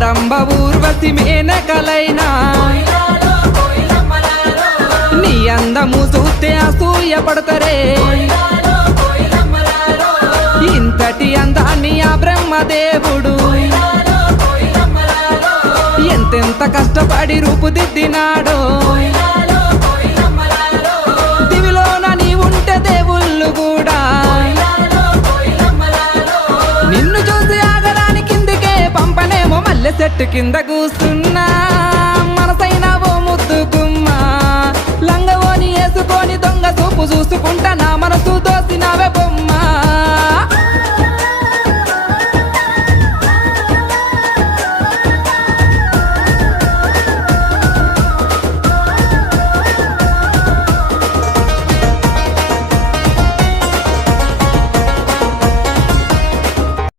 రంభ ఊర్వశి మేనకలైనా నీ అందము చూస్తే అసూయ పడతరే ఇంతటి అందాన్ని ఆ బ్రహ్మదేవుడు ఎంతెంత కష్టపడి రూపుదిద్దినాడో దివిలోన నీ ఉంటే దేవుళ్ళు కూడా నిన్ను చూసి ఆగడానికి కిందికే పంపనేమో మల్లె చెట్టు కింద కూస్తున్నా మనసైనా ఓ ముద్దుకుమ్మా లంగవోని వేసుకొని దొంగ చూపు చూసుకుంటా నా మనసు దోసినావే